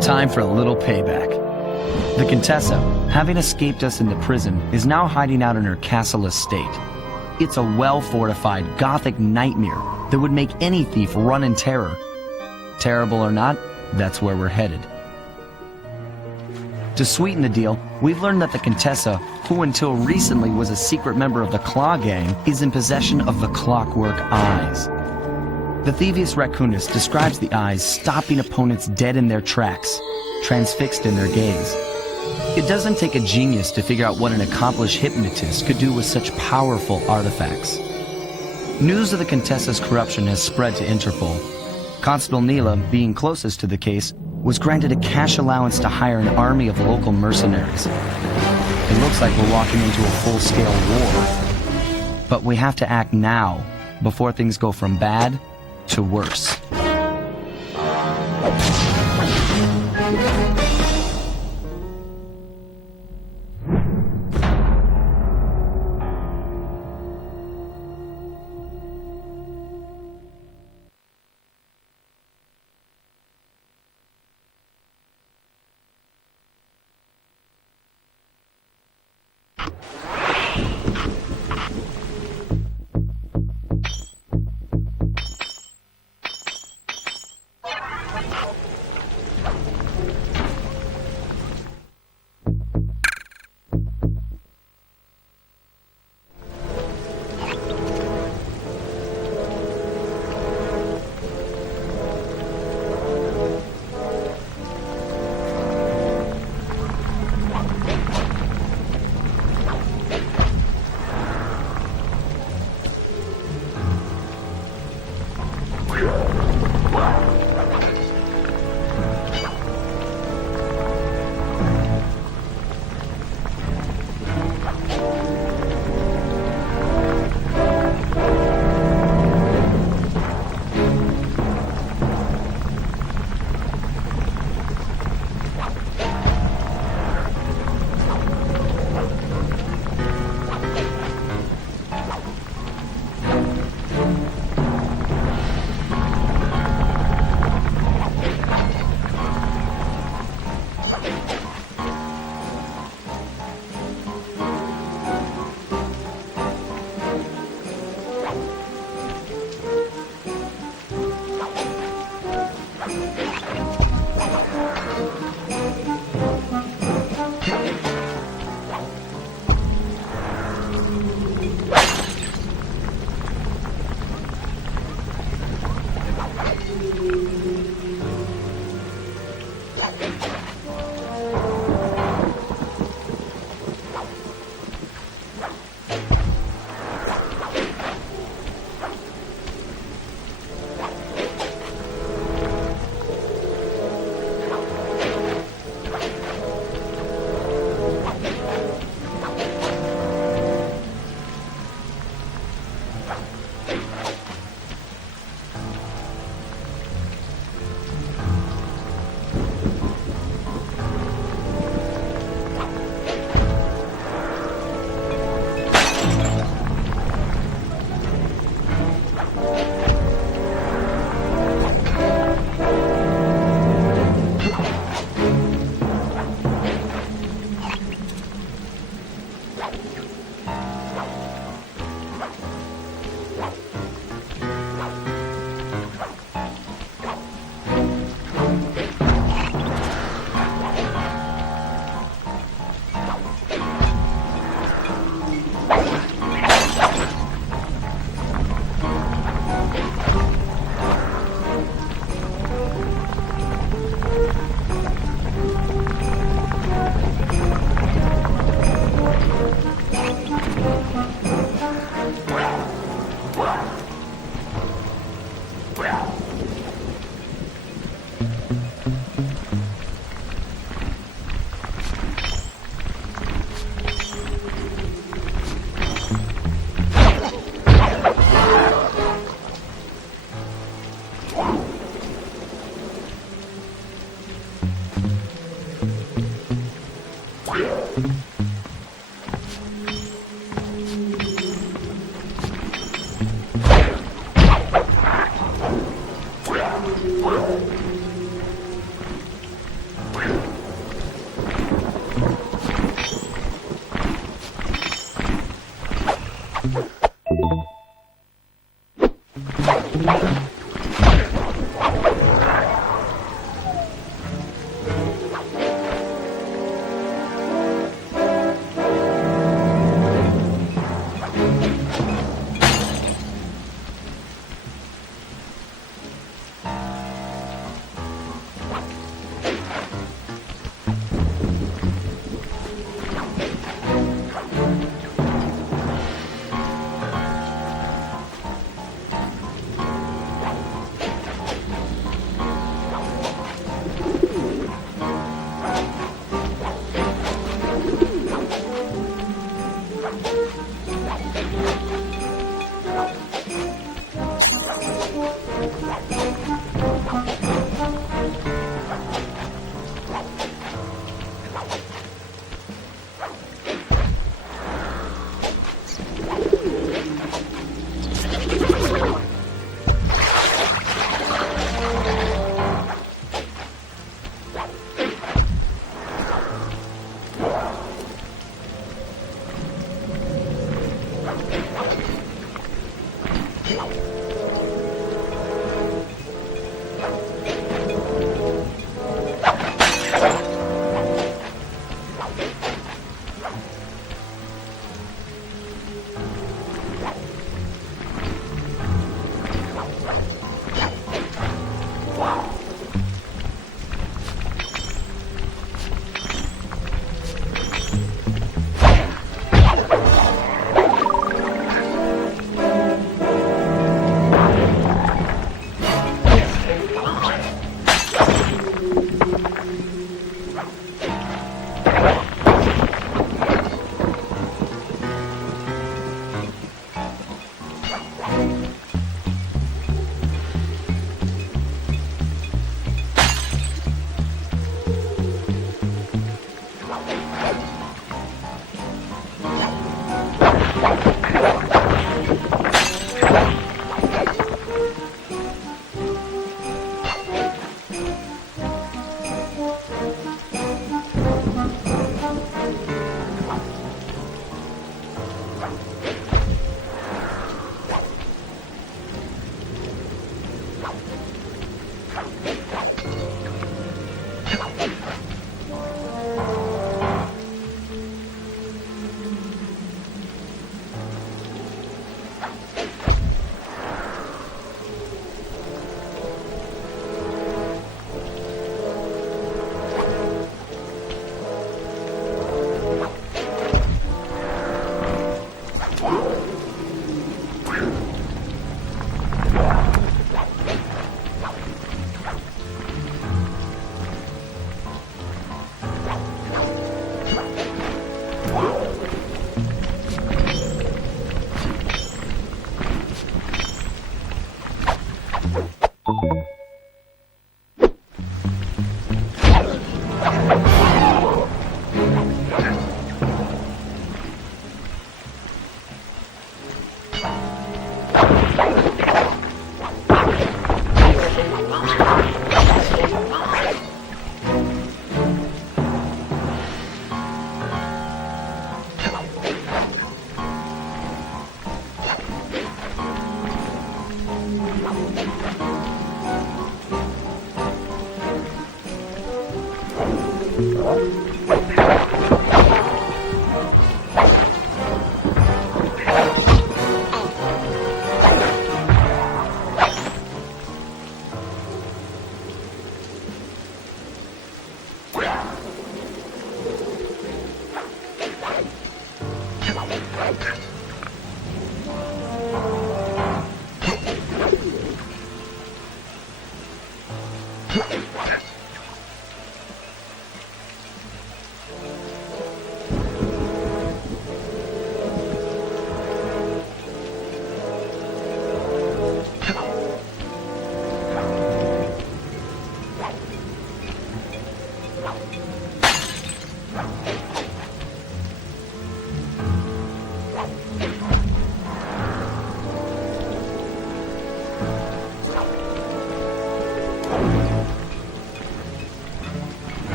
Time for a little payback. The Contessa, having escaped us into prison, is now hiding out in her castle estate. It's a well-fortified Gothic nightmare that would make any thief run in terror. Terrible or not, that's where we're headed. To sweeten the deal, we've learned that the Contessa, who until recently was a secret member of the Claw Gang, is in possession of the Clockwork Eyes. The Thievius Raccoonus describes the eyes stopping opponents dead in their tracks, transfixed in their gaze. It doesn't take a genius to figure out what an accomplished hypnotist could do with such powerful artifacts. News of the Contessa's corruption has spread to Interpol. Constable Neela, being closest to the case, was granted a cash allowance to hire an army of local mercenaries. It looks like we're walking into a full-scale war. But we have to act now, before things go from bad to worse.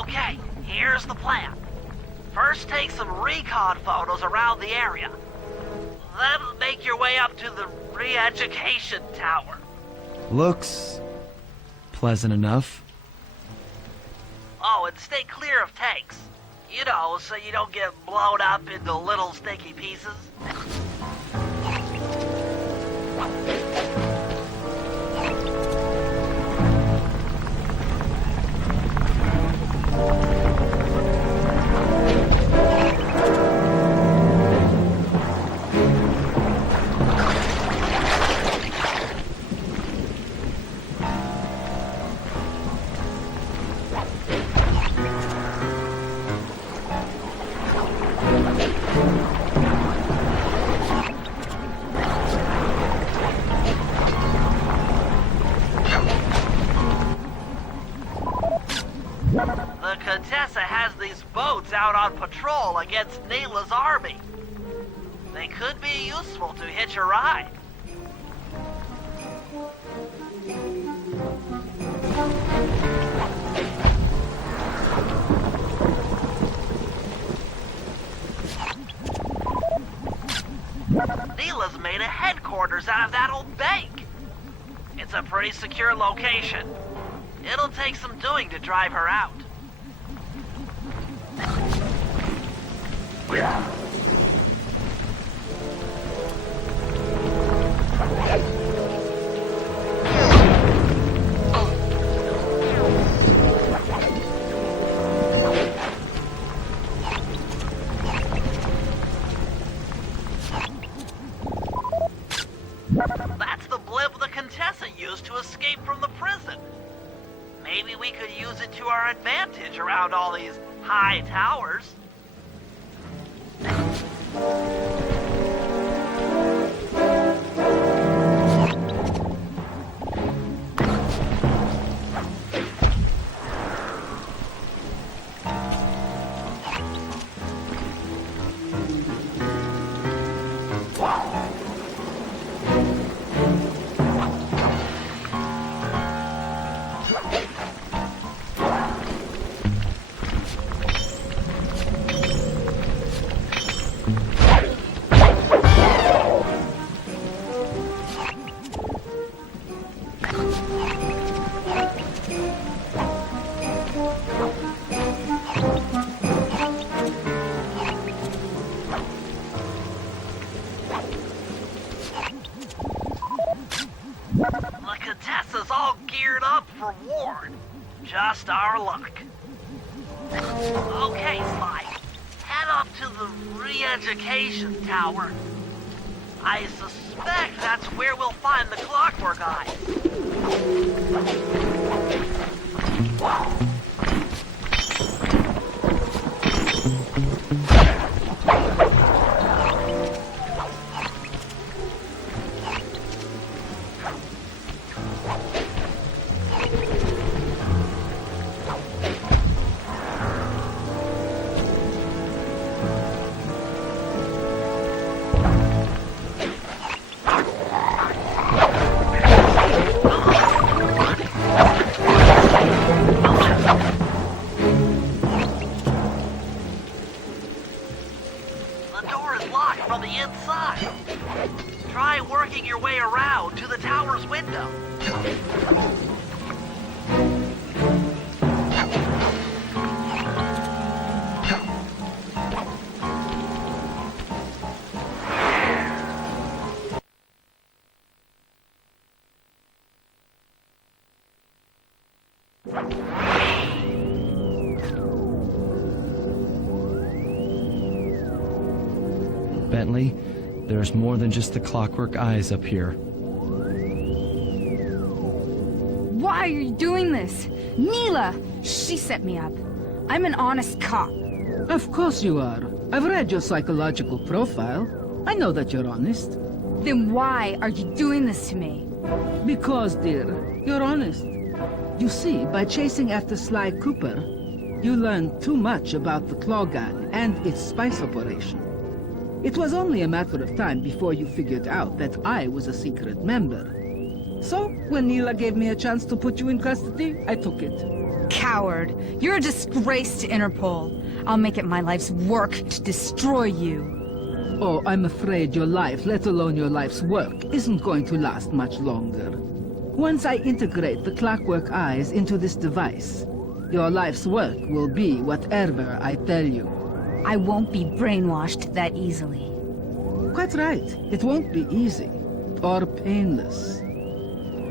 Okay, here's the plan. First, take some recon photos around the area. Then make your way up to the re-education tower. Looks pleasant enough. Oh, and stay clear of tanks. You know, so you don't get blown up into little sticky pieces. The Contessa has these boats out on patrol against Neela's army. They could be useful to hitch a ride. Neela's made a headquarters out of that old bank. It's a pretty secure location. It'll take some doing to drive her out. That's the blimp the Contessa used to escape from the prison. Maybe we could use it to our advantage. around all these high towers. The Contessa's all geared up for war. Just our luck. Okay, Sly. Head up to the re-education tower. I suspect that's where we'll find the Clockwork Eyes. The door is locked from the inside. Try working your way around to the tower's window. Bentley, there's more than just the Clockwork Eyes up here. Why are you doing this? Neela! She set me up. I'm an honest cop. Of course you are. I've read your psychological profile. I know that you're honest. Then why are you doing this to me? Because, dear, you're honest. You see, by chasing after Sly Cooper, you learned too much about the Claw Gang and its spice operation. It was only a matter of time before you figured out that I was a secret member. So, when Neela gave me a chance to put you in custody, I took it. Coward. You're a disgrace to Interpol. I'll make it my life's work to destroy you. Oh, I'm afraid your life, let alone your life's work, isn't going to last much longer. Once I integrate the Clockwork Eyes into this device, your life's work will be whatever I tell you. I won't be brainwashed that easily. Quite right. It won't be easy or painless.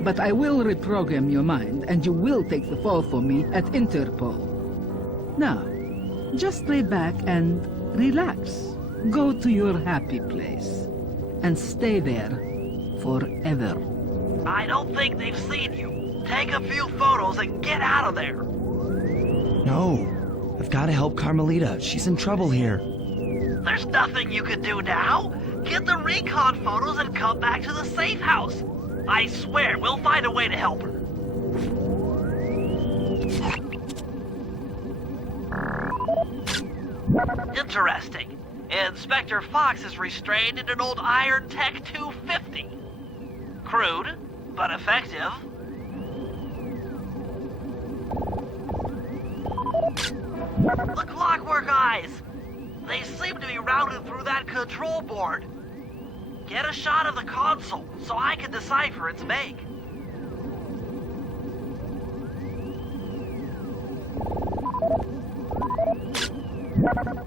But I will reprogram your mind, and you will take the fall for me at Interpol. Now, just lay back and relax. Go to your happy place, and stay there forever. I don't think they've seen you. Take a few photos and get out of there. No, I've got to help Carmelita. She's in trouble here. There's nothing you can do now. Get the recon photos and come back to the safe house. I swear we'll find a way to help her. Interesting. Inspector Fox is restrained in an old Iron Tech 250. Crude, but effective. The Clockwork Eyes! They seem to be routed through that control board. Get a shot of the console so I can decipher its make.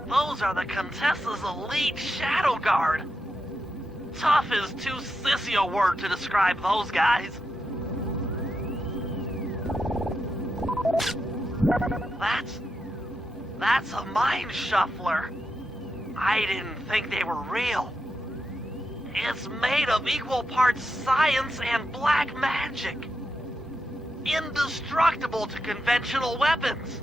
Those are the Contessa's elite Shadow Guard. Tough is too sissy a word to describe those guys. That's a mind shuffler. I didn't think they were real. It's made of equal parts science and black magic. Indestructible to conventional weapons.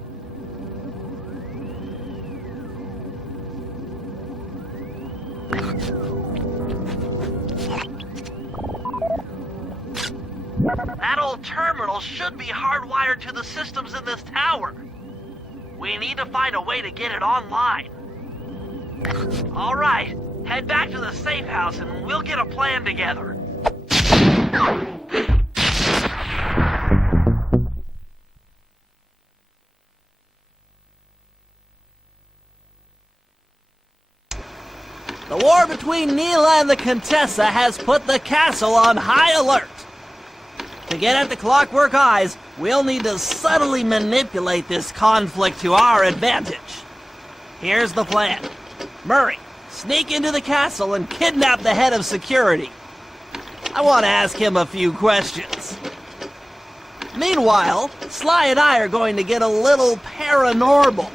That old terminal should be hardwired to the systems in this tower. We need to find a way to get it online. All right, head back to the safe house and we'll get a plan together. The war between Neela and the Contessa has put the castle on high alert. To get at the Clockwork Eyes, we'll need to subtly manipulate this conflict to our advantage. Here's the plan. Murray, sneak into the castle and kidnap the head of security. I want to ask him a few questions. Meanwhile, Sly and I are going to get a little paranormal.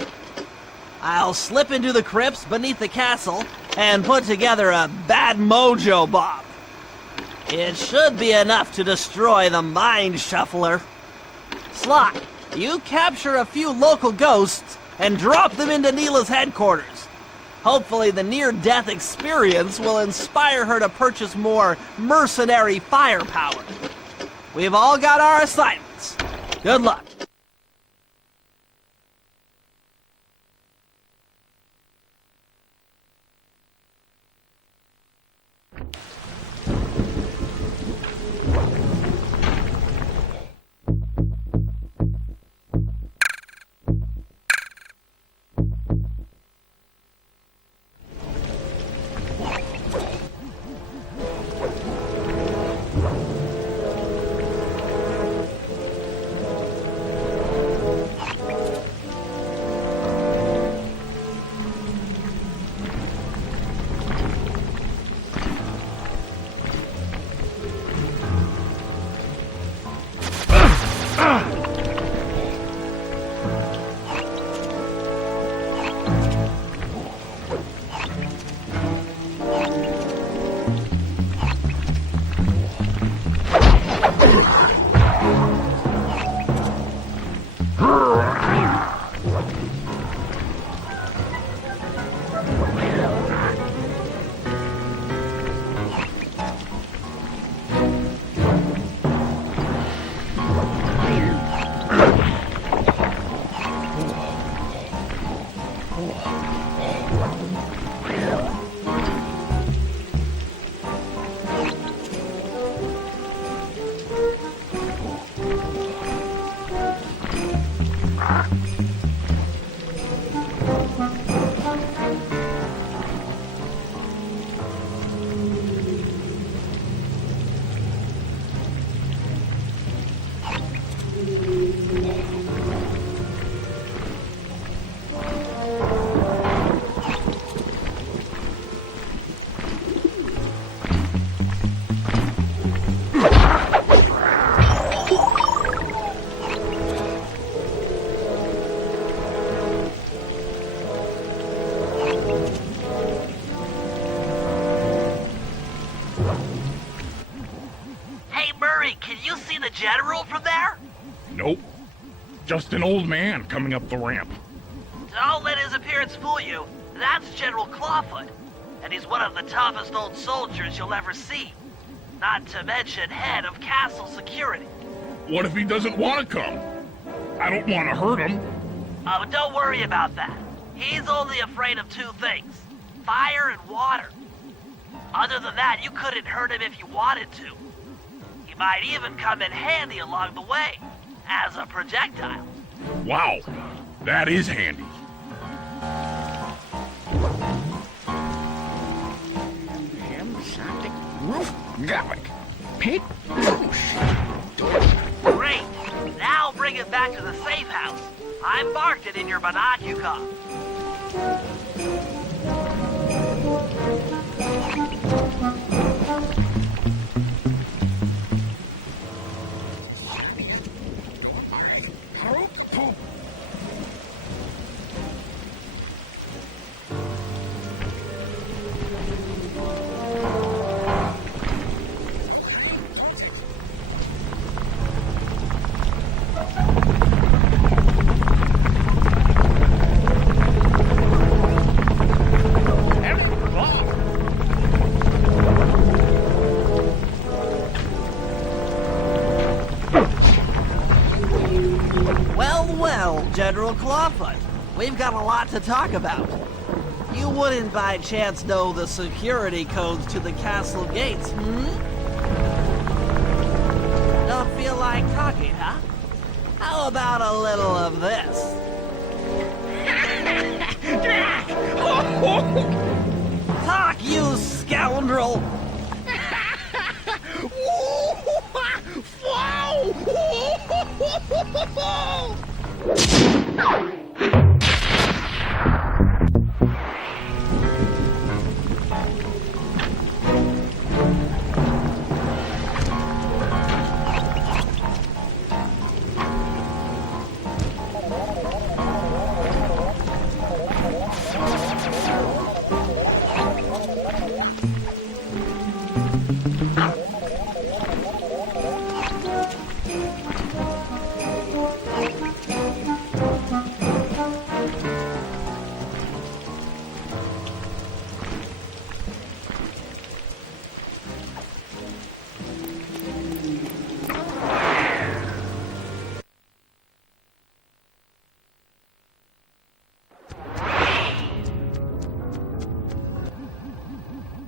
I'll slip into the crypts beneath the castle and put together a bad mojo bomb. It should be enough to destroy the Mind Shuffler. Sly, you capture a few local ghosts and drop them into Neela's headquarters. Hopefully the near-death experience will inspire her to purchase more mercenary firepower. We've all got our assignments. Good luck. Can you see the general from there? Nope. Just an old man coming up the ramp. Don't let his appearance fool you. That's General Clawfoot, and he's one of the toughest old soldiers you'll ever see. Not to mention head of castle security. What if he doesn't want to come? I don't want to hurt him. Oh, don't worry about that. He's only afraid of two things, fire and water. Other than that, you couldn't hurt him if you wanted to. He might even come in handy along the way, as a projectile. Wow, that is handy. Great! Now bring it back to the safe house. I marked it in your binocular. Clawfoot. We've got a lot to talk about. You wouldn't by chance know the security codes to the castle gates, Don't feel like talking, huh? How about a little of this? Talk, you scoundrel!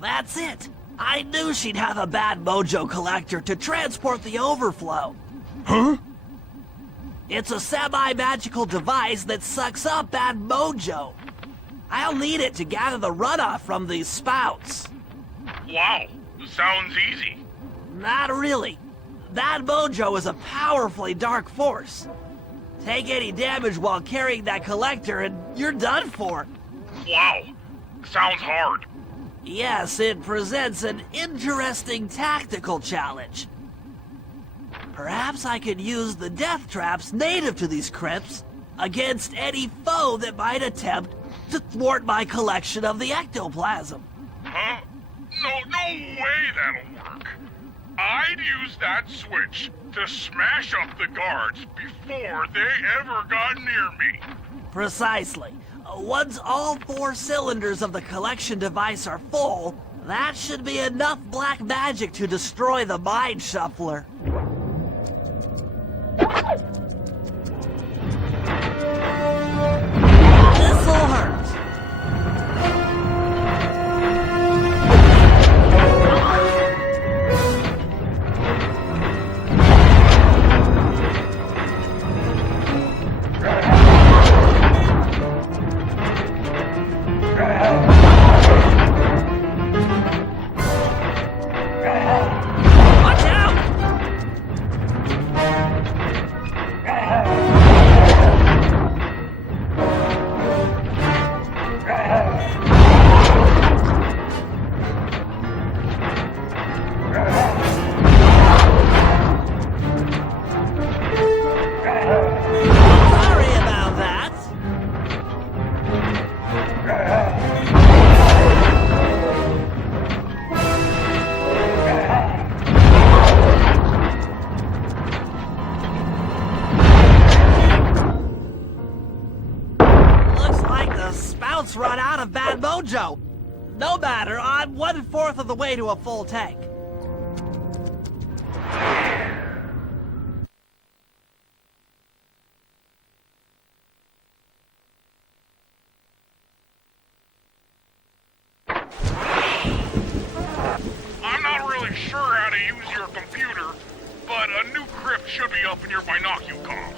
That's it! I knew she'd have a bad mojo collector to transport the overflow. Huh? It's a semi-magical device that sucks up bad mojo. I'll need it to gather the runoff from these spouts. Wow, sounds easy. Not really. That mojo is a powerfully dark force. Take any damage while carrying that collector and you're done for. Wow, sounds hard. Yes, it presents an interesting tactical challenge. Perhaps I could use the death traps native to these crypts against any foe that might attempt to thwart my collection of the ectoplasm. Huh? No way that'll work. I'd use that switch to smash up the guards before they ever got near me. Precisely. Once all 4 cylinders of the collection device are full, that should be enough black magic to destroy the Mind Shuffler. This'll hurt. Watch out! Sorry about that. Looks like the spouts run out of bad mojo. No matter, I'm 1/4 of the way to a full tank. I'm not really sure how to use your computer, but a new crypt should be up in your binocucom.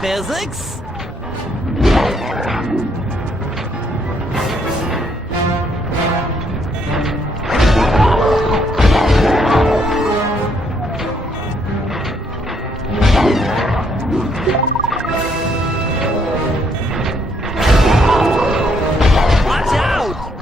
Physics? Watch out!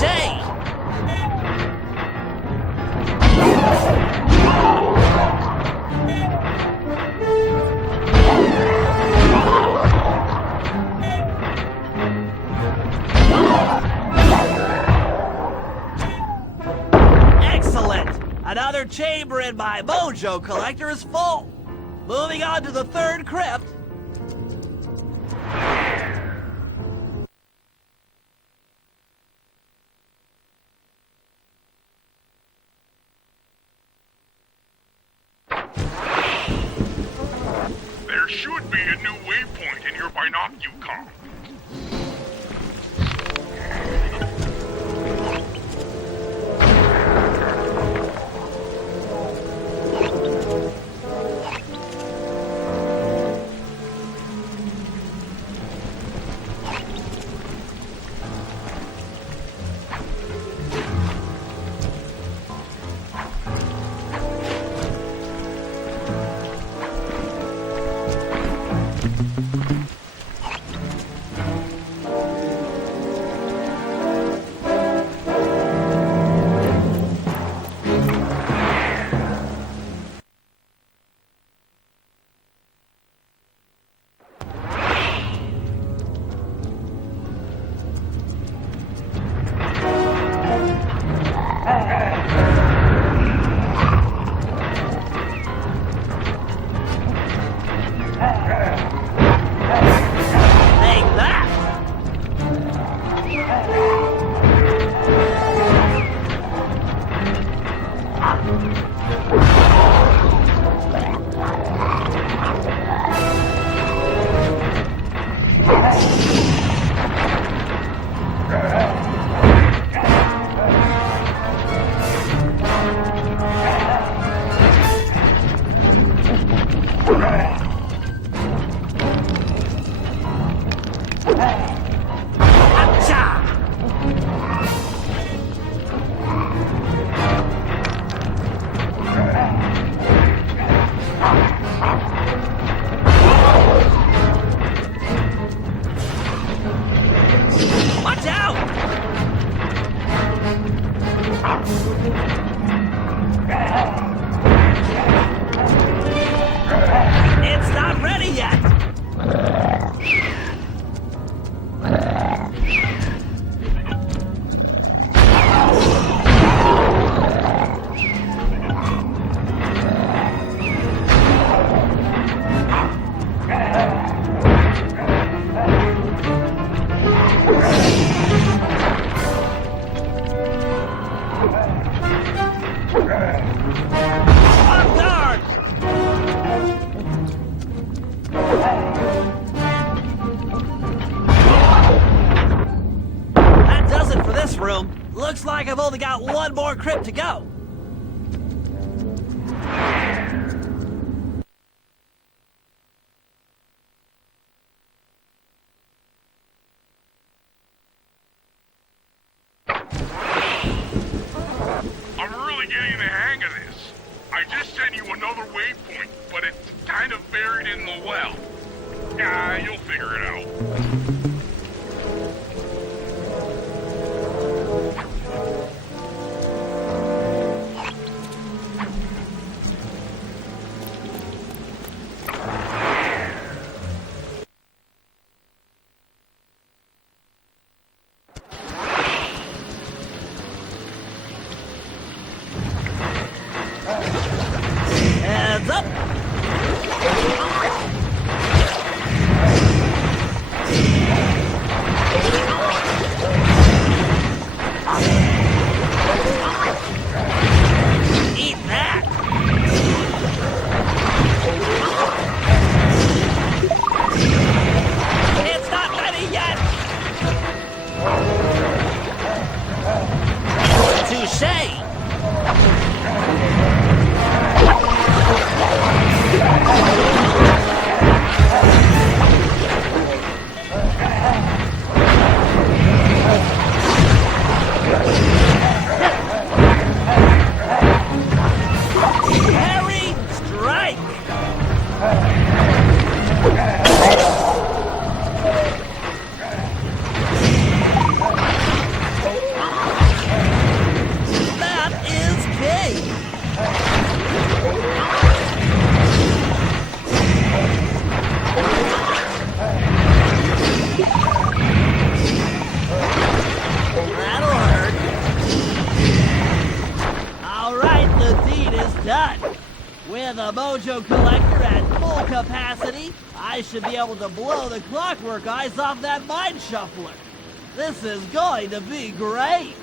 say? Excellent! Another chamber in my mojo collector is full. Moving on to the third crypt. There should be a new waypoint in your binocular. Take that! Watch out! It's not ready yet! On guard! That does it for this room. Looks like I've only got one more crypt to go. I'm really getting the hang of this. I just sent you another waypoint, but it's kind of buried in the well. Yeah, you'll figure it out. Heads up! the mojo collector at full capacity, I should be able to blow the clockwork eyes off that mind shuffler. This is going to be great.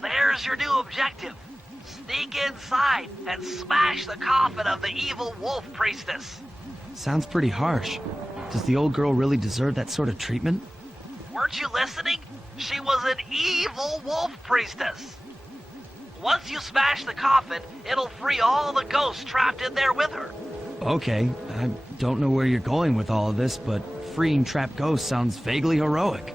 There's your new objective. Sneak inside and smash the coffin of the evil wolf priestess. Sounds pretty harsh. Does the old girl really deserve that sort of treatment? Weren't you listening? She was an evil wolf priestess. Once you smash the coffin, it'll free all the ghosts trapped in there with her. Okay, I don't know where you're going with all of this, but freeing trapped ghosts sounds vaguely heroic.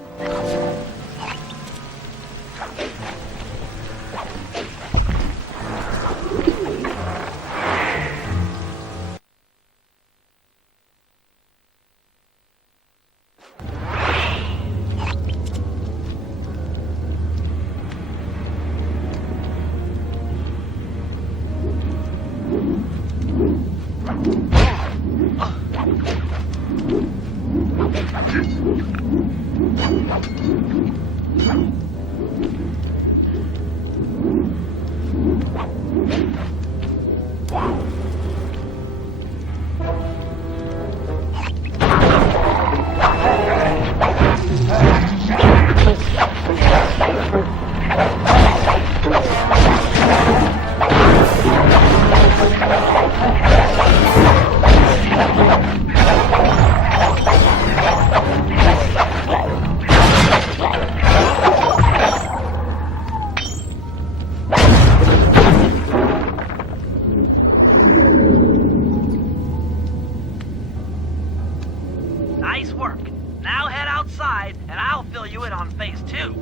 Nice work. Now head outside, and I'll fill you in on phase 2.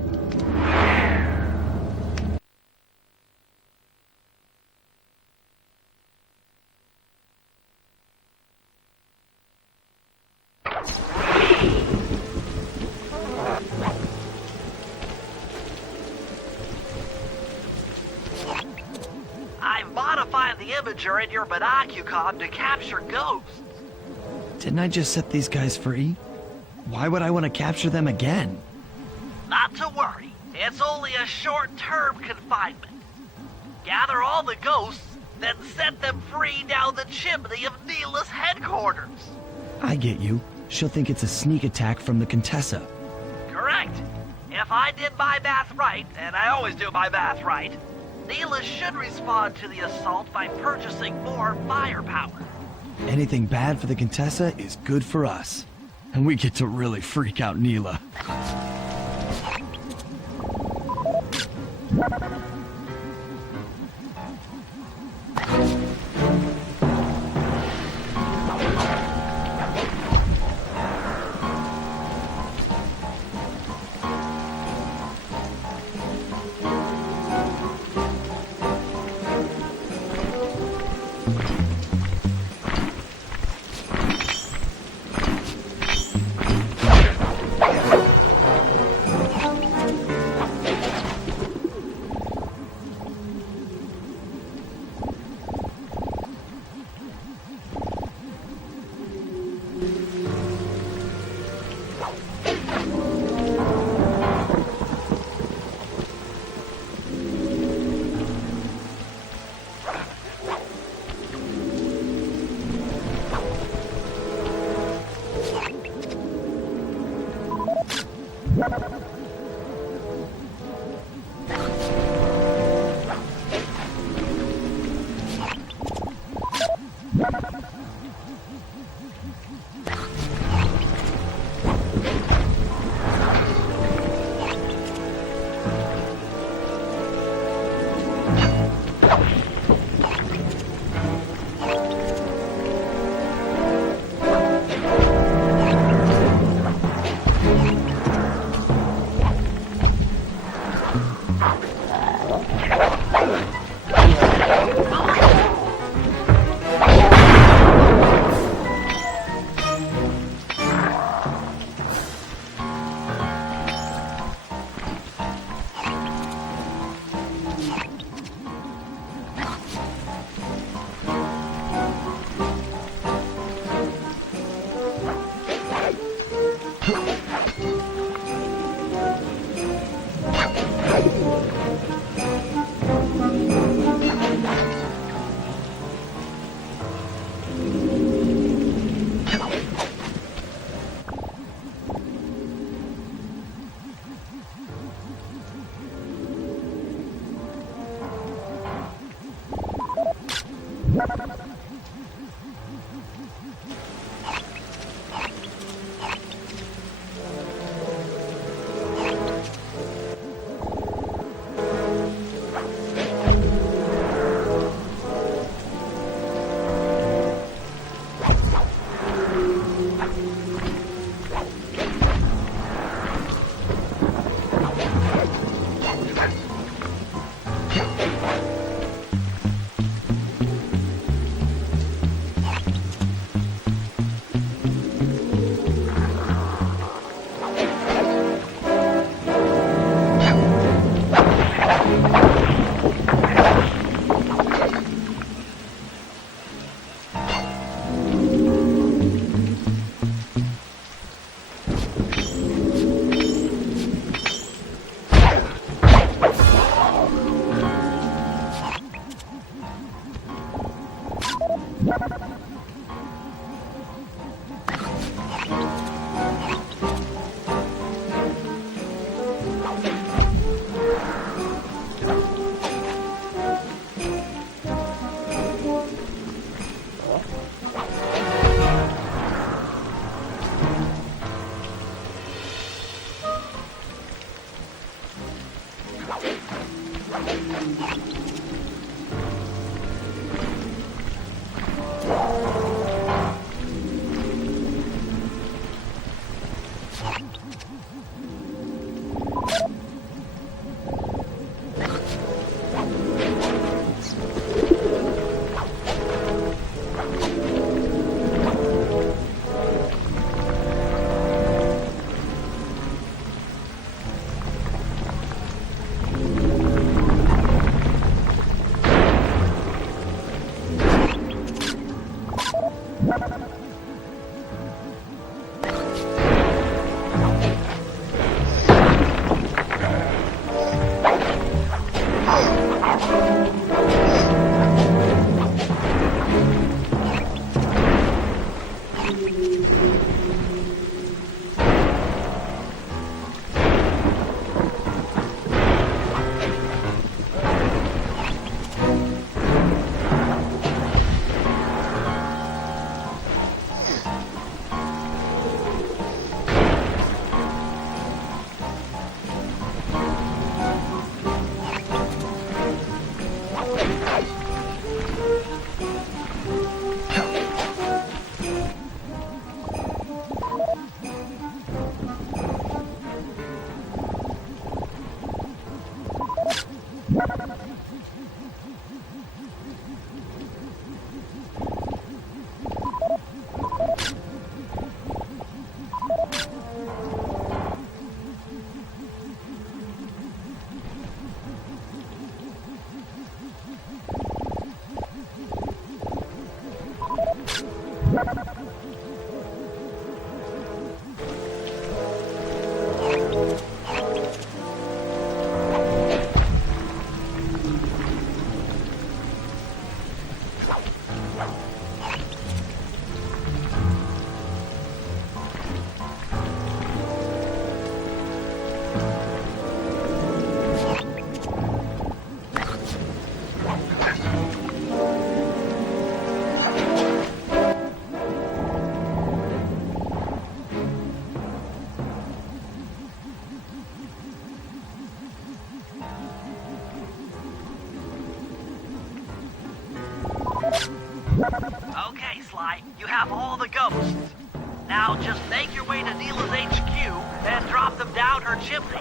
I've modified the imager in your binocucom to capture ghosts. Didn't I just set these guys free? Why would I want to capture them again? Not to worry. It's only a short-term confinement. Gather all the ghosts, then set them free down the chimney of Neela's headquarters. I get you. She'll think it's a sneak attack from the Contessa. Correct. If I did my math right, and I always do my math right, Neela should respond to the assault by purchasing more firepower. Anything bad for the Contessa is good for us. And we get to really freak out Neela. Okay, Sly, you have all the ghosts. Now just make your way to Neela's HQ and drop them down her chimney.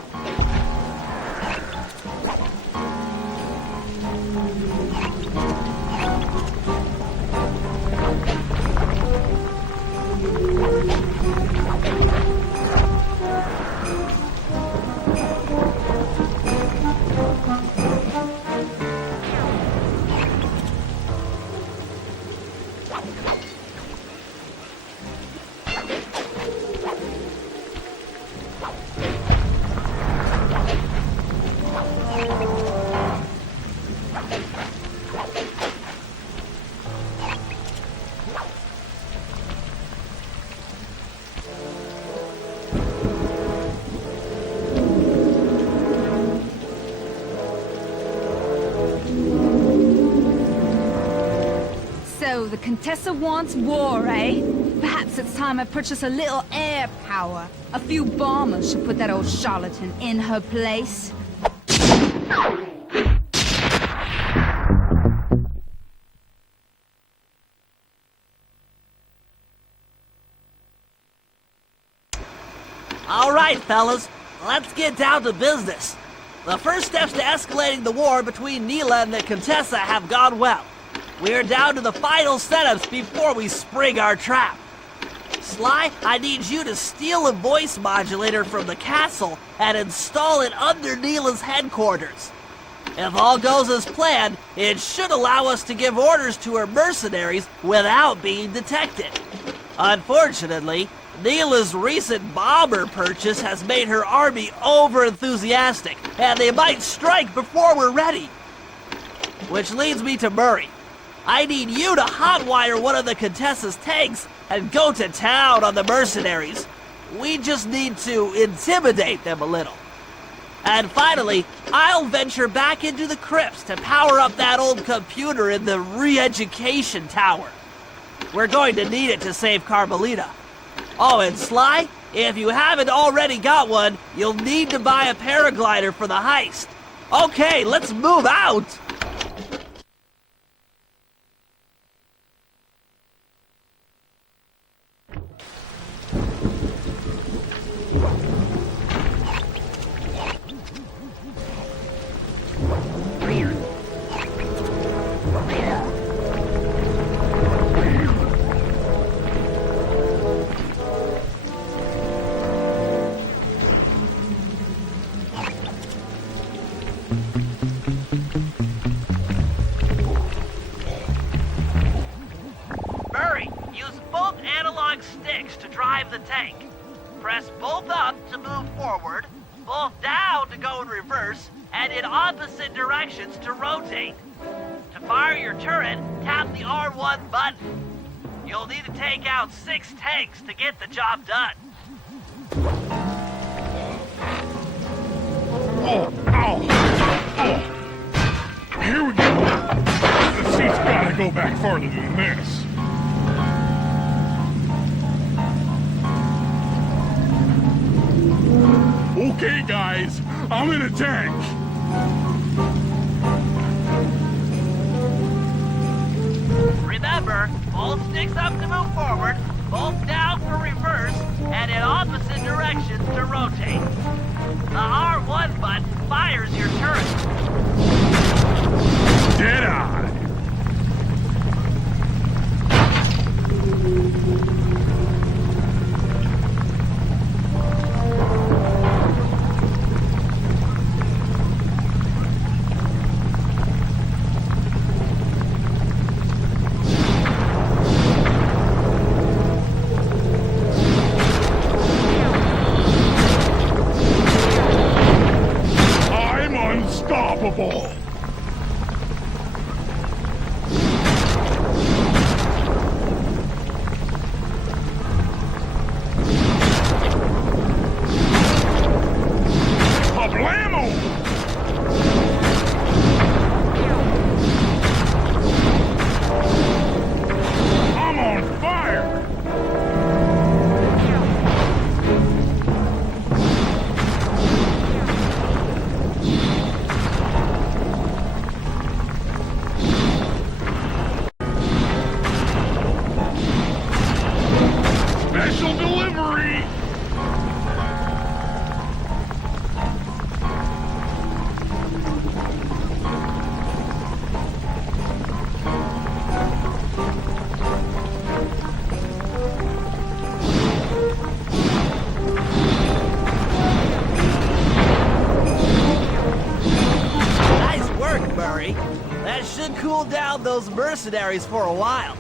So, the Contessa wants war, eh? Perhaps it's time I purchase a little air power. A few bombers should put that old charlatan in her place. All right, fellas, let's get down to business. The first steps to escalating the war between Neela and the Contessa have gone well. We're down to the final setups before we spring our trap. Sly, I need you to steal a voice modulator from the castle and install it under Neela's headquarters. If all goes as planned, it should allow us to give orders to her mercenaries without being detected. Unfortunately, Neela's recent bomber purchase has made her army over-enthusiastic, and they might strike before we're ready. Which leads me to Murray. I need you to hotwire one of the Contessa's tanks and go to town on the mercenaries. We just need to intimidate them a little. And finally, I'll venture back into the crypts to power up that old computer in the re-education tower. We're going to need it to save Carmelita. Oh, and Sly, if you haven't already got one, you'll need to buy a paraglider for the heist. Okay, let's move out! Murray, use both analog sticks to drive the tank. Press both up to move forward, both down to go in reverse, and in opposite directions to rotate. To fire your turret, tap the R1 button. You'll need to take out 6 tanks to get the job done. Oh, ow! Oh. Here we go. The seat's gotta go back farther than this. Okay, guys, I'm in a tank. Remember, both sticks up to move forward, both down for reverse, and in opposite directions to rotate. The R1 button fires your turret. Dead eye. I'm unstoppable. I'm on fire! Special delivery! Nice work, Murray. That should cool down those mercenaries for a while.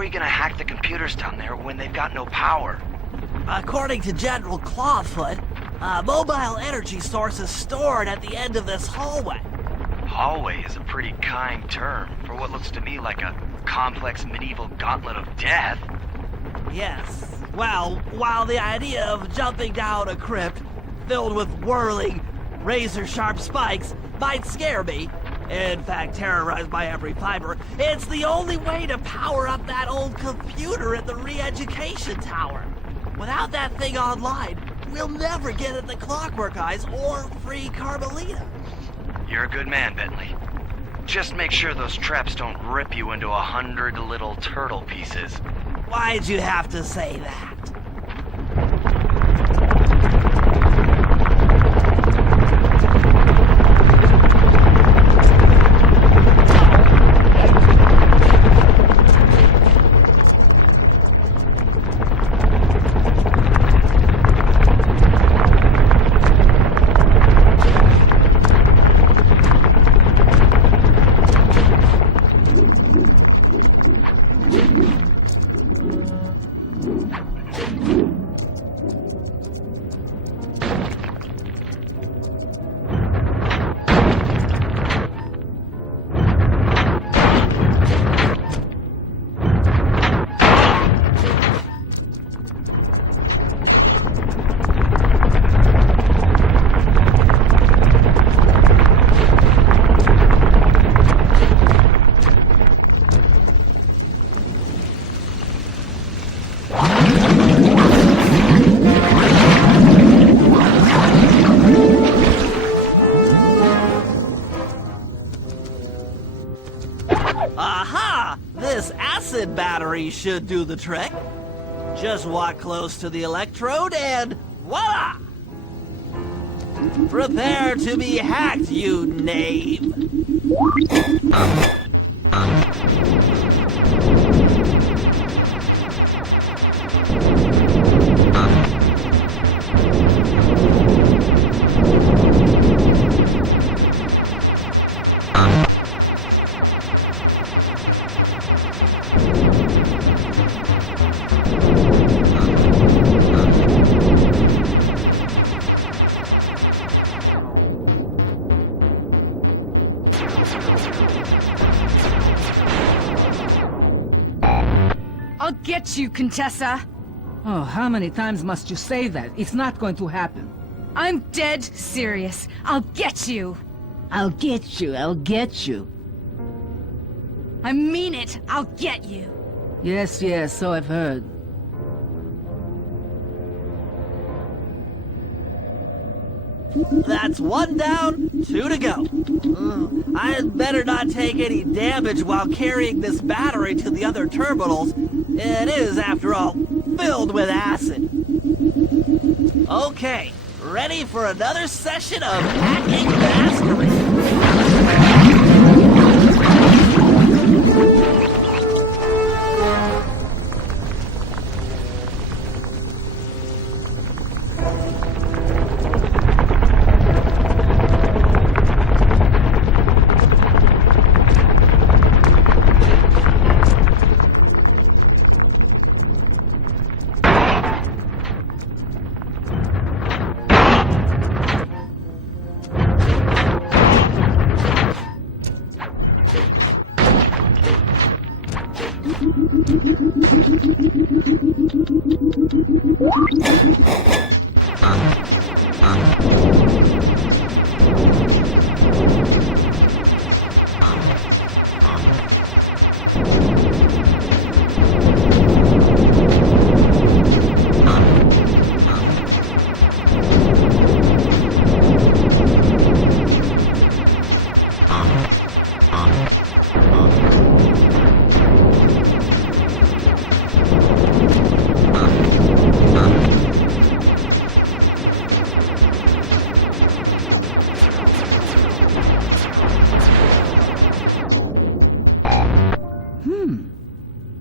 are you gonna hack the computers down there when they've got no power? According to General Clawfoot, a mobile energy source is stored at the end of this hallway. Hallway is a pretty kind term for what looks to me like a complex medieval gauntlet of death. Yes. Well, while the idea of jumping down a crypt filled with whirling, razor-sharp spikes might scare me, in fact terrorize my every fiber, it's the only way to power up that old computer at the re-education tower. Without that thing online, we'll never get at the Clockwork Eyes or free Carmelita. You're a good man, Bentley. Just make sure those traps don't rip you into 100 little turtle pieces. Why'd you have to say that? Aha! This acid battery should do the trick. Just walk close to the electrode and voila! Prepare to be hacked, you knave! I'll get you, Contessa. Oh, how many times must you say that? It's not going to happen. I'm dead serious. I'll get you. I'll get you, I'll get you. I mean it. I'll get you. Yes, yes, so I've heard. That's one down, 2 to go. I'd better not take any damage while carrying this battery to the other terminals. It is, after all, filled with acid. Okay, ready for another session of hacking mastery.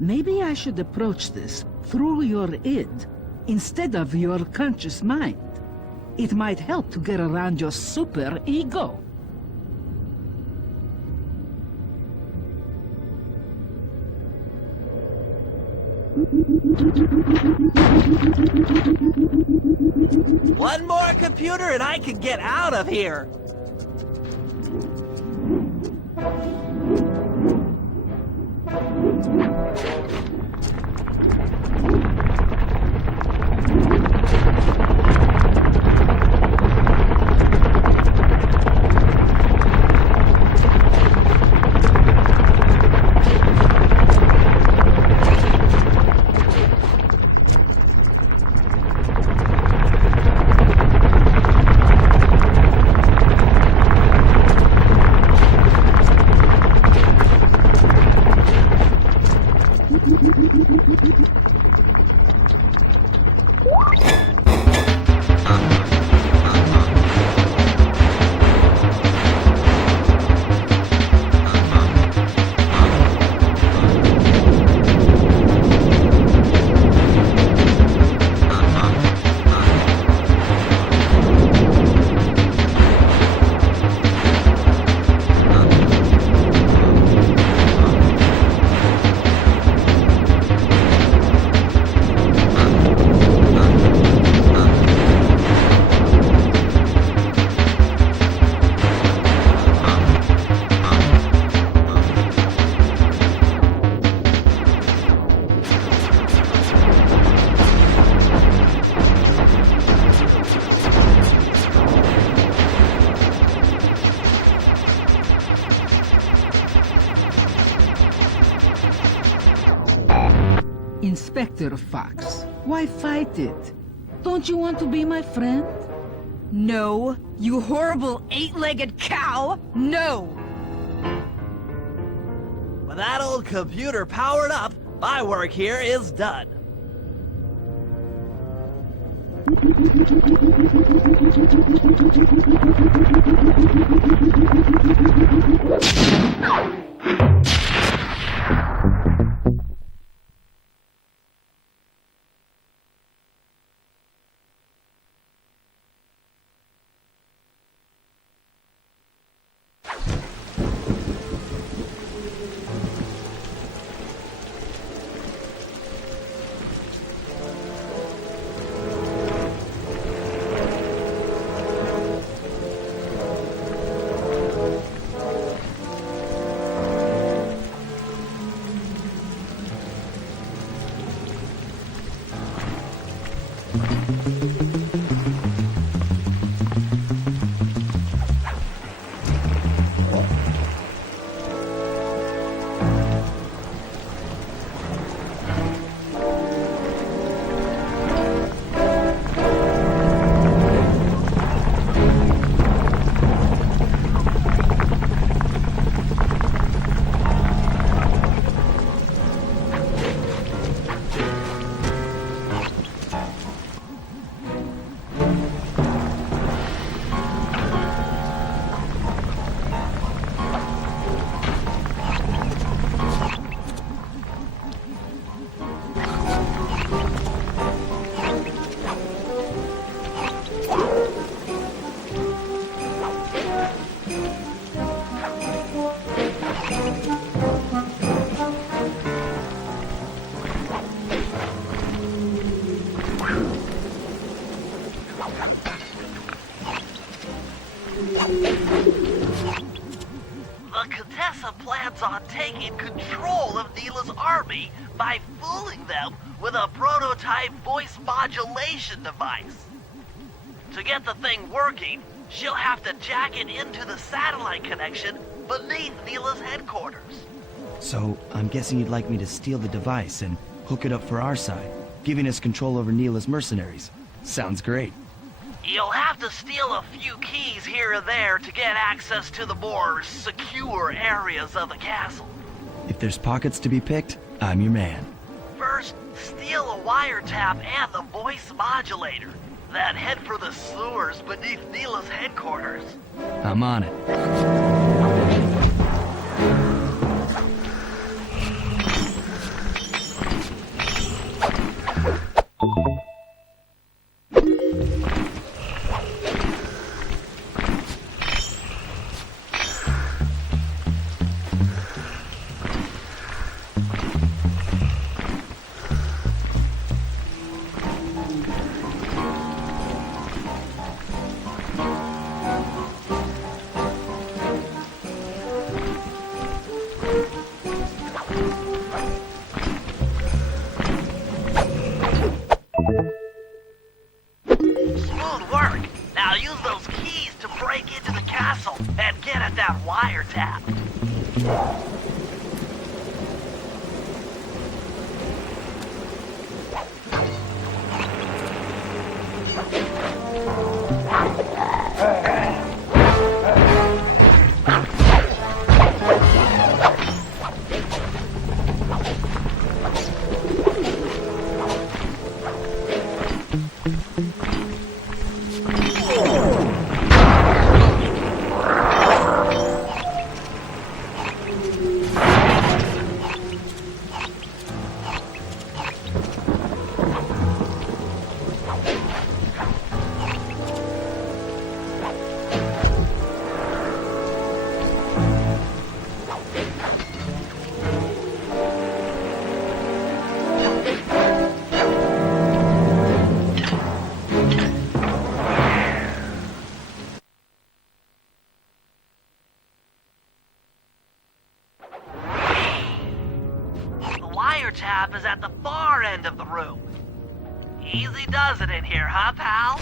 Maybe I should approach this through your id instead of your conscious mind. It might help to get around your super ego. One more computer and I can get out of here. Inspector Fox, why fight it? Don't you want to be my friend? No, you horrible eight-legged cow! No! With that old computer powered up, my work here is done. The Contessa plans on taking control of Neela's army by fooling them with a prototype voice modulation device. To get the thing working, she'll have to jack it into the satellite connection beneath Neela's headquarters. So, I'm guessing you'd like me to steal the device and hook it up for our side, giving us control over Neela's mercenaries. Sounds great. You'll have to steal a few keys here and there to get access to the more secure areas of the castle. If there's pockets to be picked, I'm your man. First, steal a wiretap and the voice modulator. Then head for the sewers beneath Neela's headquarters. I'm on it. tap. Tap is at the far end of the room. Easy does it in here, huh, pal?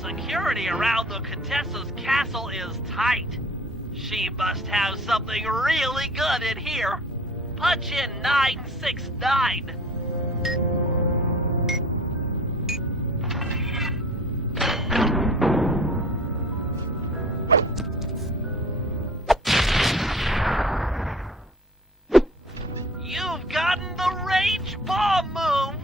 Security around the Contessa's castle is tight. She must have something really good in here. Punch in 969. You've gotten the range bomb move!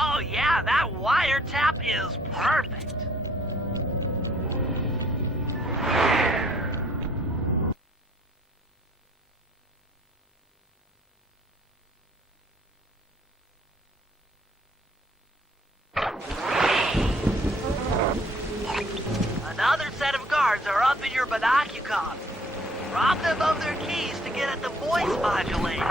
Oh yeah, that wiretap is perfect. Another set of guards are up in your binocucom. Rob them of their keys to get at the voice modulator.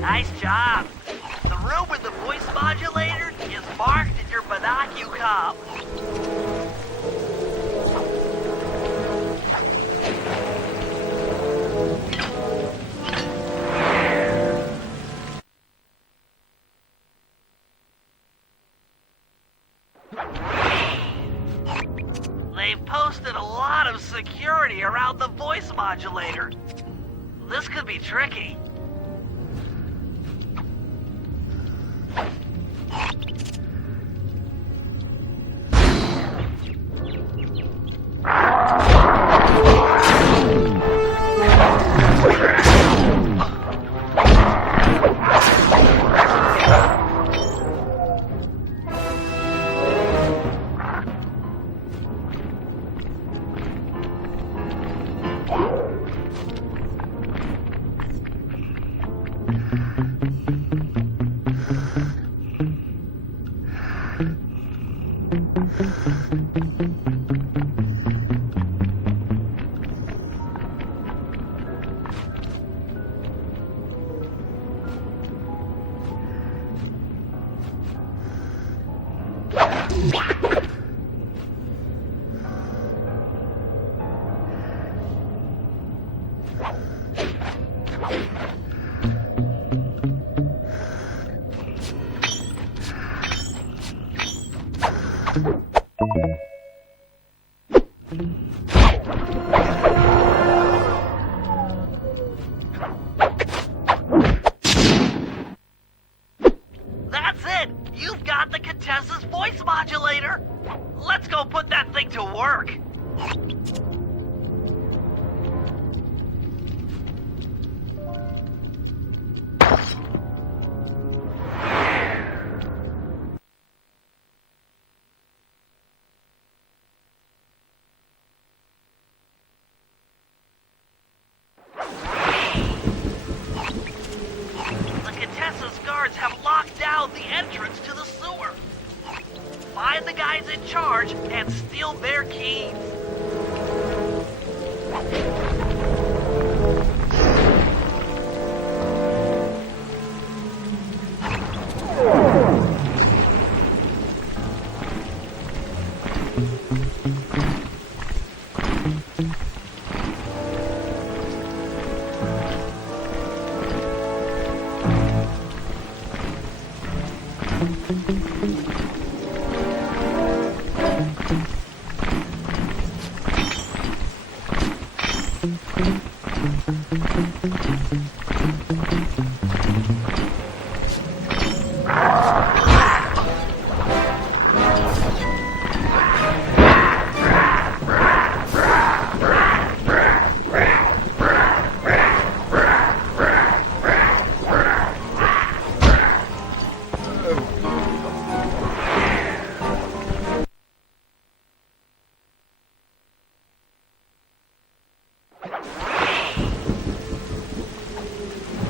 Nice job. The room with the voice modulator is marked in your binocucom. They've posted a lot of security around the voice modulator. This could be tricky. That's it! You've got the Contessa's voice modulator! Let's go put that thing to work! The Contessa's guards have locked down the entrance to the sewer. Find the guys in charge and steal their keys.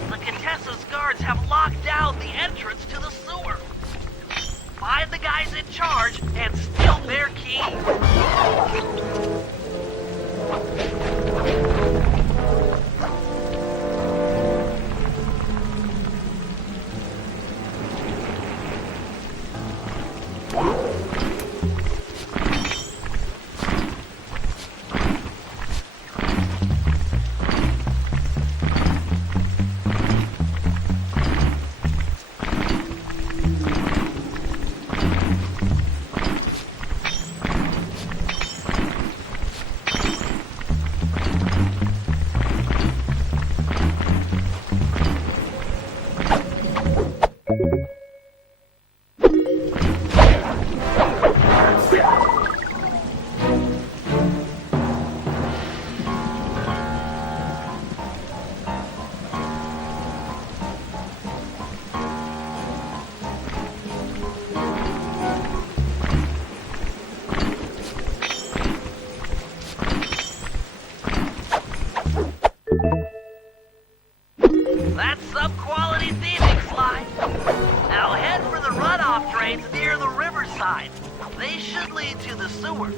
The Contessa's guards have locked down the entrance to the sewer. Find the guys in charge and steal their keys. That's some quality thieving, Sly. Now head for the runoff drains near the riverside. They should lead to the sewer.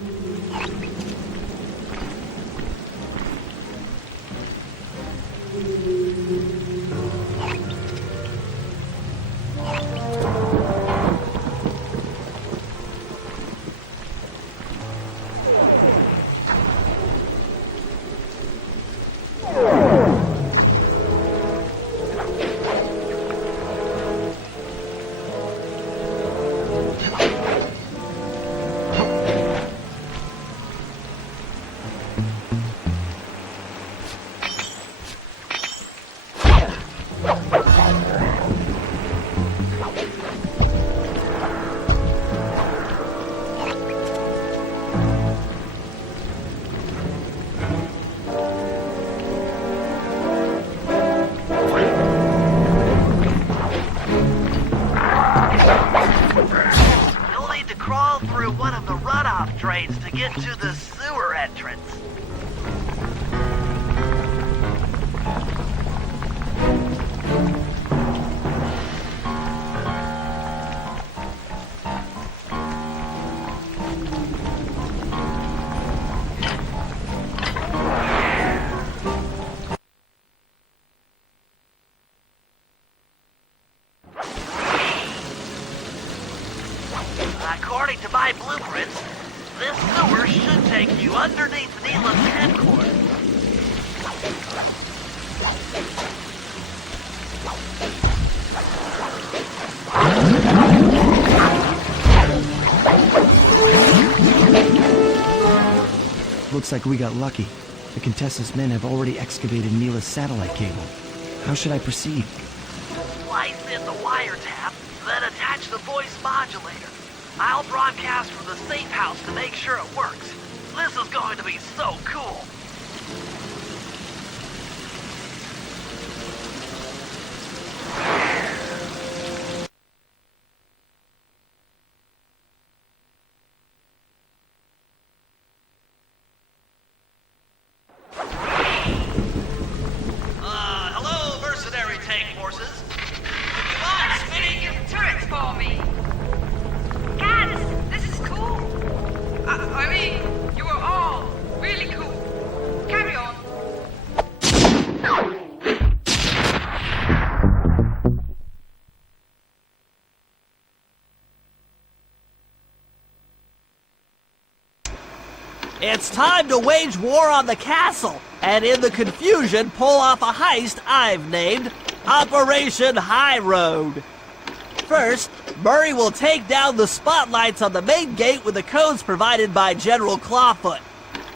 According to my blueprints, this sewer should take you underneath Neela's headquarters. Looks like we got lucky. The Contessa's men have already excavated Neela's satellite cable. How should I proceed? Splice in the wiretap, then attach the voice modulator. I'll broadcast from the safe house to make sure it works. This is going to be so cool. Hello, mercenary tank forces. Come on, spinning your turrets for me. Guys, this is cool. I mean, you are all really cool. Carry on. It's time to wage war on the castle, and in the confusion, pull off a heist I've named Operation High Road. First, Murray will take down the spotlights on the main gate with the codes provided by General Clawfoot.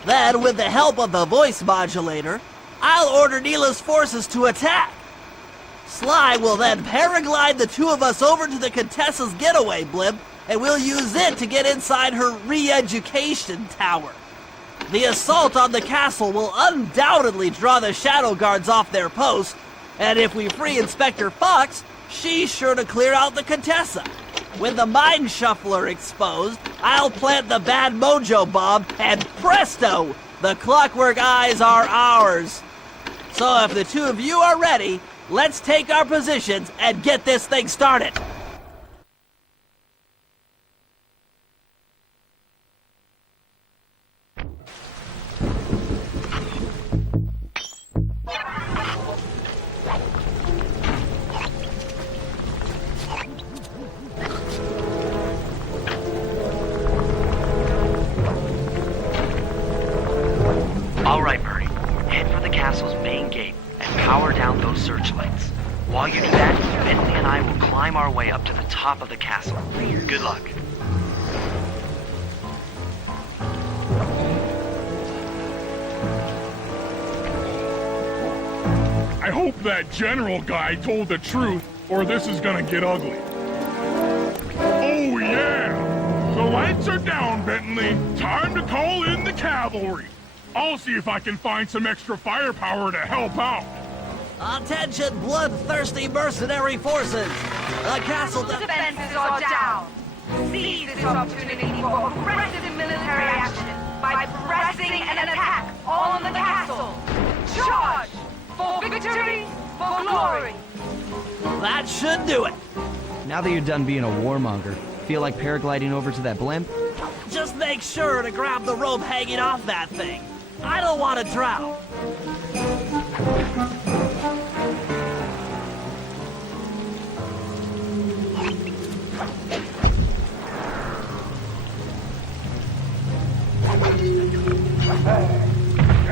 Then, with the help of the voice modulator, I'll order Neela's forces to attack. Sly will then paraglide the two of us over to the Contessa's getaway blimp, and we'll use it to get inside her re-education tower. The assault on the castle will undoubtedly draw the Shadow Guards off their post, and if we free Inspector Fox, she's sure to clear out the Contessa. With the Mind Shuffler exposed, I'll plant the Bad Mojo bomb, and presto! The Clockwork Eyes are ours. So if the two of you are ready, let's take our positions and get this thing started. All right, Murray. Head for the castle's main gate and power down those searchlights. While you do that, Bentley and I will climb our way up to the top of the castle. Good luck. I hope that general guy told the truth, or this is gonna get ugly. Oh yeah! The lights are down, Bentley. Time to call in the cavalry. I'll see if I can find some extra firepower to help out. Attention, bloodthirsty mercenary forces! The castle Defenses are down. Seize this opportunity for aggressive military action by pressing an attack on the castle. Charge! For victory, for glory! That should do it. Now that you're done being a warmonger, feel like paragliding over to that blimp? Just make sure to grab the rope hanging off that thing. I don't want to drown.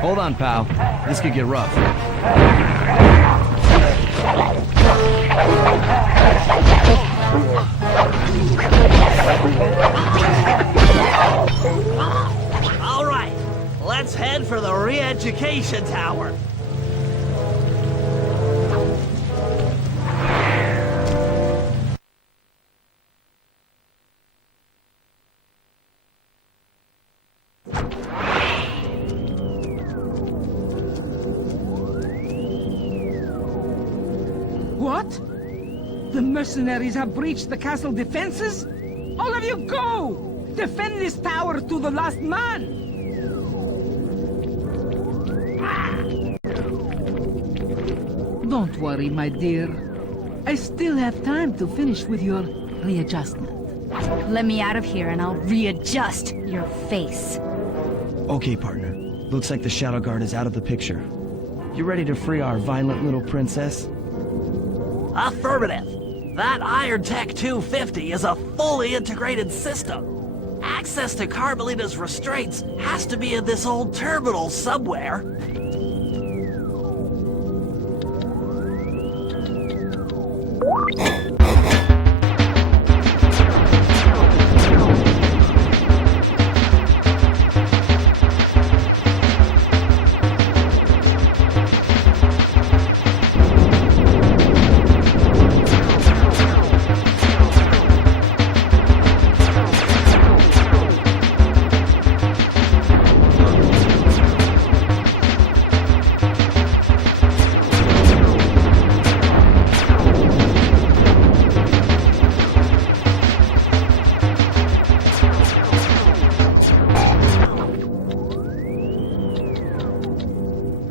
Hold on, pal. This could get rough. All right, let's head for the re-education tower. What? The mercenaries have breached the castle defenses? All of you go! Defend this tower to the last man! Don't worry, my dear. I still have time to finish with your readjustment. Let me out of here and I'll readjust your face. Okay, partner. Looks like the Shadow Guard is out of the picture. You ready to free our violent little princess? Affirmative. That Iron Tech 250 is a fully integrated system. Access to Carmelita's restraints has to be in this old terminal somewhere.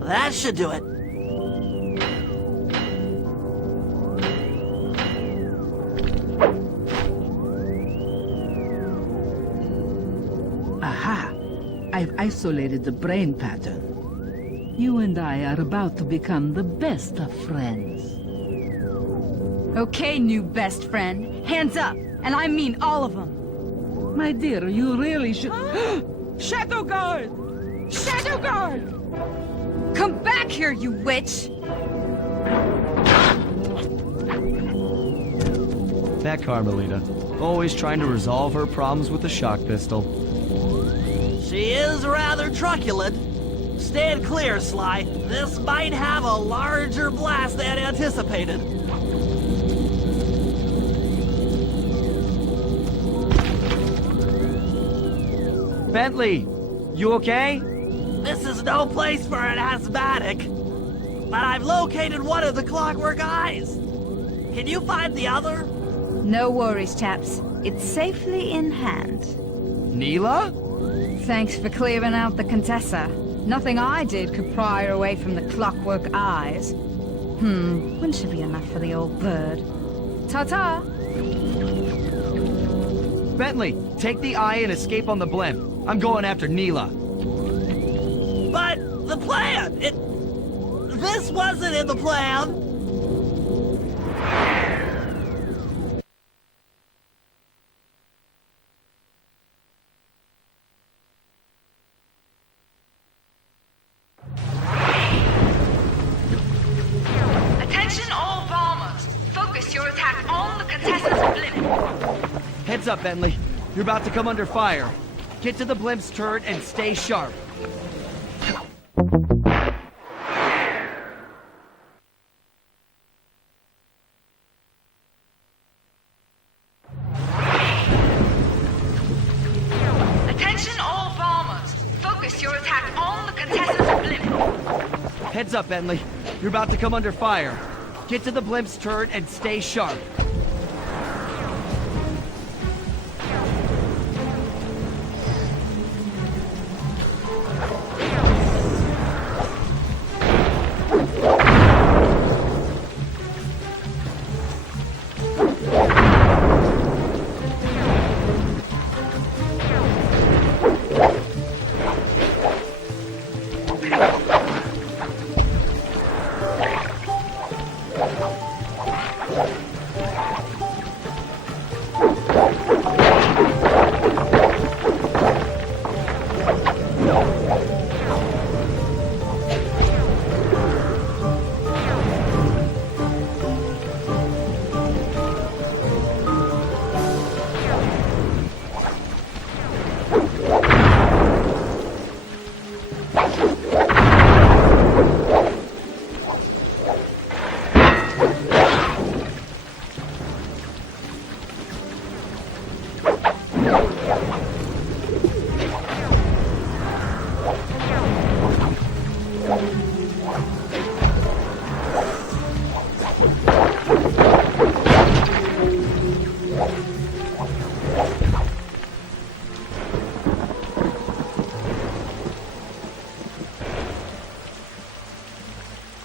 That should do it. Aha! I've isolated the brain pattern. You and I are about to become the best of friends. Okay, new best friend. Hands up, and I mean all of them. My dear, you really should... Shadow Guard! Shadow Guard! Come back here, you witch! That Carmelita. Always trying to resolve her problems with the shock pistol. She is rather truculent. Stand clear, Sly. This might have a larger blast than anticipated. Bentley, you okay? This is no place for an asthmatic. But I've located one of the Clockwork Eyes. Can you find the other? No worries, chaps. It's safely in hand. Neela? Thanks for clearing out the Contessa. Nothing I did could pry her away from the Clockwork Eyes. When should be enough for the old bird? Ta-ta! Bentley, take the eye and escape on the blimp. I'm going after Neela. But the plan! This wasn't in the plan! Attention all bombers. Focus your attack on the Contessa's blimp. Heads up, Bentley. You're about to come under fire. Get to the blimp's turret and stay sharp. Attention all bombers. Focus your attack on the Contessa's blimp. Heads up, Bentley. You're about to come under fire. Get to the blimp's turret and stay sharp.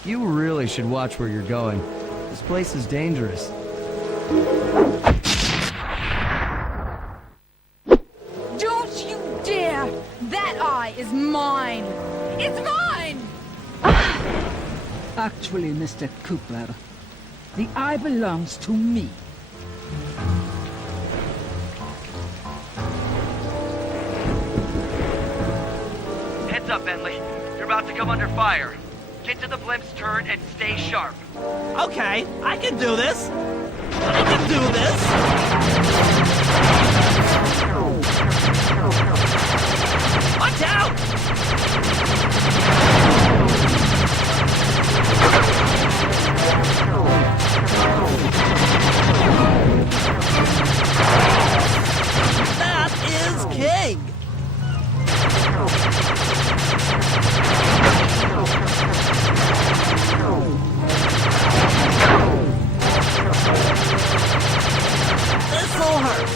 You really should watch where you're going. This place is dangerous. Don't you dare! That eye is mine! It's mine! Actually, Mr. Cooper, the eye belongs to me. up, Bentley. You're about to come under fire. Get to the blimp's turret and stay sharp. Okay, I can do this. I can do this. Watch out! That is king. This'll hurt.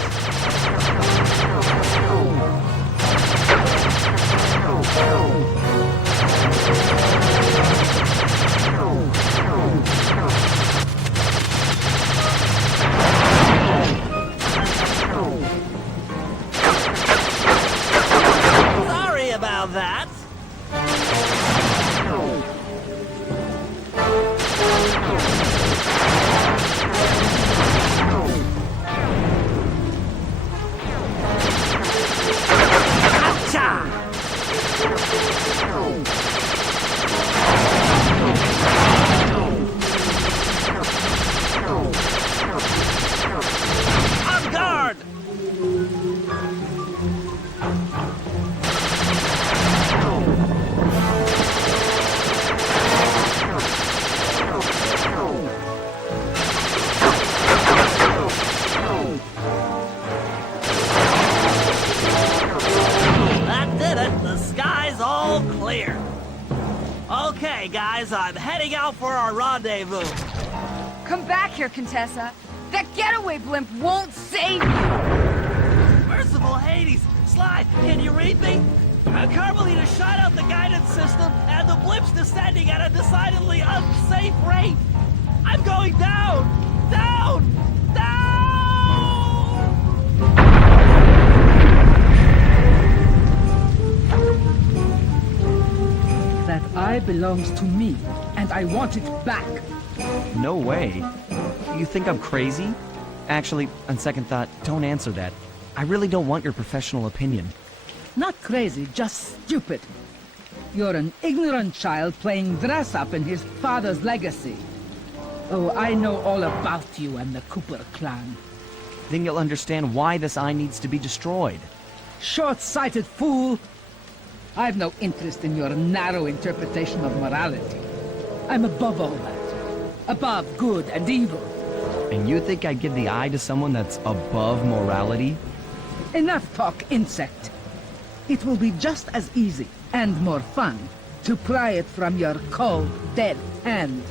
Sorry about that. Oucha! On guard! That did it. The sky's all clear. Okay, guys, I'm heading out for our rendezvous. Come back here, Contessa. That getaway blimp won't save you. Merciful Hades! Sly, can you read me? Carmelita shot out the guidance system, and the blimp's descending at a decidedly unsafe rate. I'm going down! Down! Down! That eye belongs to me, and I want it back. No way. You think I'm crazy? Actually, on second thought, don't answer that. I really don't want your professional opinion. Not crazy, just stupid. You're an ignorant child playing dress-up in his father's legacy. Oh, I know all about you and the Cooper clan. Then you'll understand why this eye needs to be destroyed. Short-sighted fool! I've no interest in your narrow interpretation of morality. I'm above all that. Above good and evil. And you think I'd give the eye to someone that's above morality? Enough talk, insect. It will be just as easy and more fun to pry it from your cold, dead hand.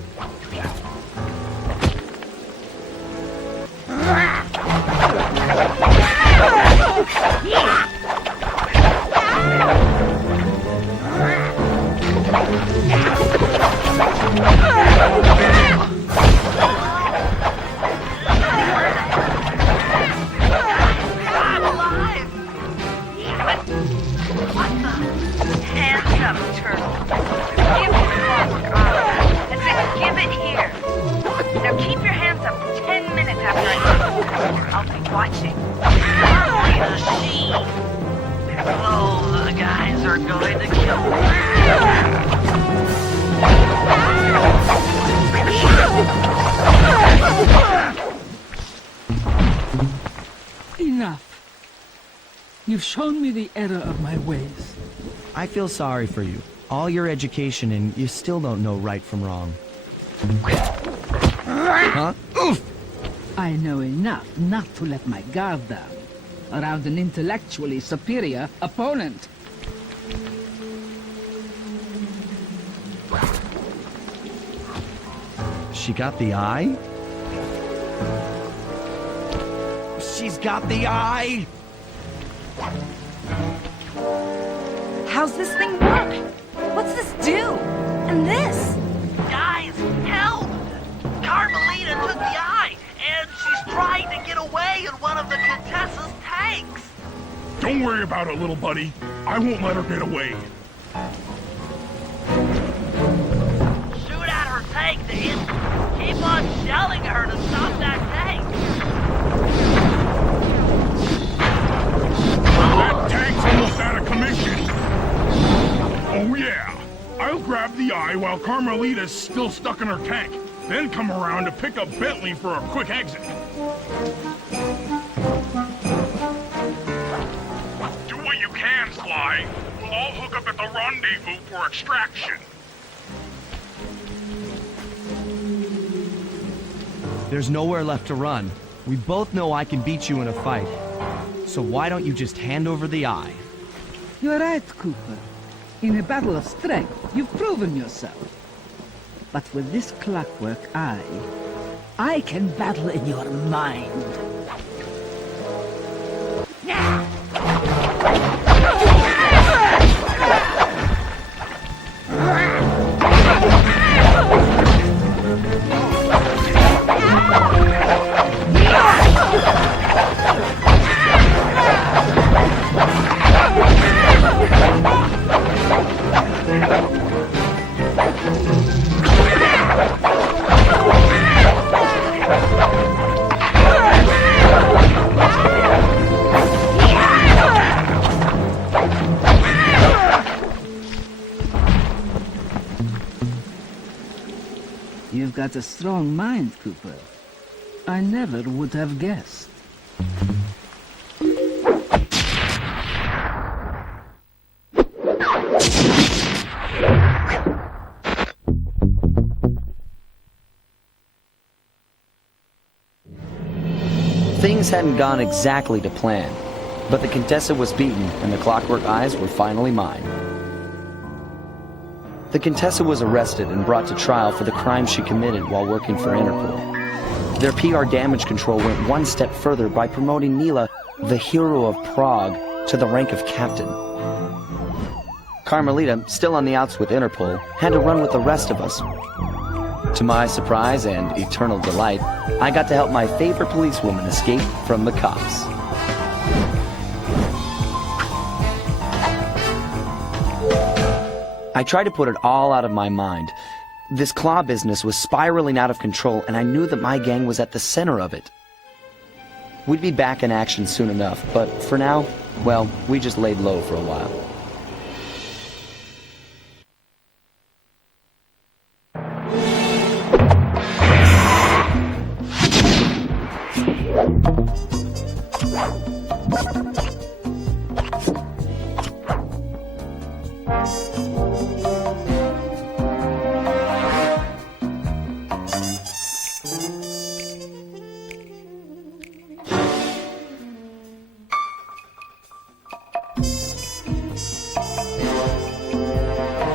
I'm alive! What the? Hands up, turtle. Give me the clockwork eye. That's it, give it here. Now keep your hands up 10 minutes after I hit you. I'll be watching. Carmelita Sheen. Oh, the guys are going to kill me. Enough. You've shown me the error of my ways. I feel sorry for you. All your education and you still don't know right from wrong. Huh? Oof! I know enough not to let my guard down around an intellectually superior opponent. She got the eye? She's got the eye! How's this thing work? What's this do? And this? Guys, help! Carmelita took the eye, and she's trying to get away in one of the Contessa's tanks. Don't worry about it, little buddy. I won't let her get away. Shoot at her tank, Dave. Keep on shelling her to stop that tank. That tank's almost out of commission. Oh eye while Carmelita's still stuck in her tank. Then come around to pick up Bentley for a quick exit. Do what you can, Sly. We'll all hook up at the rendezvous for extraction. There's nowhere left to run. We both know I can beat you in a fight. So why don't you just hand over the eye? You're right, Cooper. In a battle of strength, you've proven yourself. But with this clockwork eye, I can battle in your mind. You've got a strong mind, Cooper. I never would have guessed. Things hadn't gone exactly to plan, but the Contessa was beaten and the Clockwork Eyes were finally mine. The Contessa was arrested and brought to trial for the crime she committed while working for Interpol. Their PR damage control went one step further by promoting Nila, the hero of Prague, to the rank of captain. Carmelita, still on the outs with Interpol, had to run with the rest of us. To my surprise and eternal delight, I got to help my favorite policewoman escape from the cops. I tried to put it all out of my mind. This claw business was spiraling out of control, and I knew that my gang was at the center of it. We'd be back in action soon enough, but for now, well, we just laid low for a while.